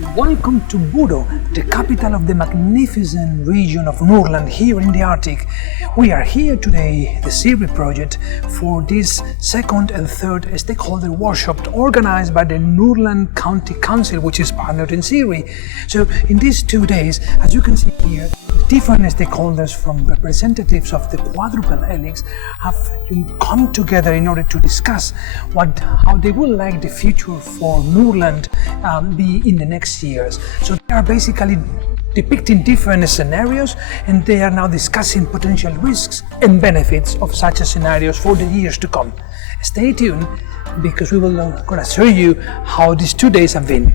Welcome to Bodo, the capital of the magnificent region of Nordland here in the Arctic. We are here today, the SeeRRI project, for this second and third stakeholder workshop organized by the Nordland County Council, which is partnered in SeeRRI. So in these 2 days, as you can see here, different stakeholders from representatives of the quadruple helix have come together in order to discuss how they would like the future for Nordland be in the next years. So they are basically depicting different scenarios, and they are now discussing potential risks and benefits of such scenarios for the years to come. Stay tuned, because we will gonna show you how these 2 days have been.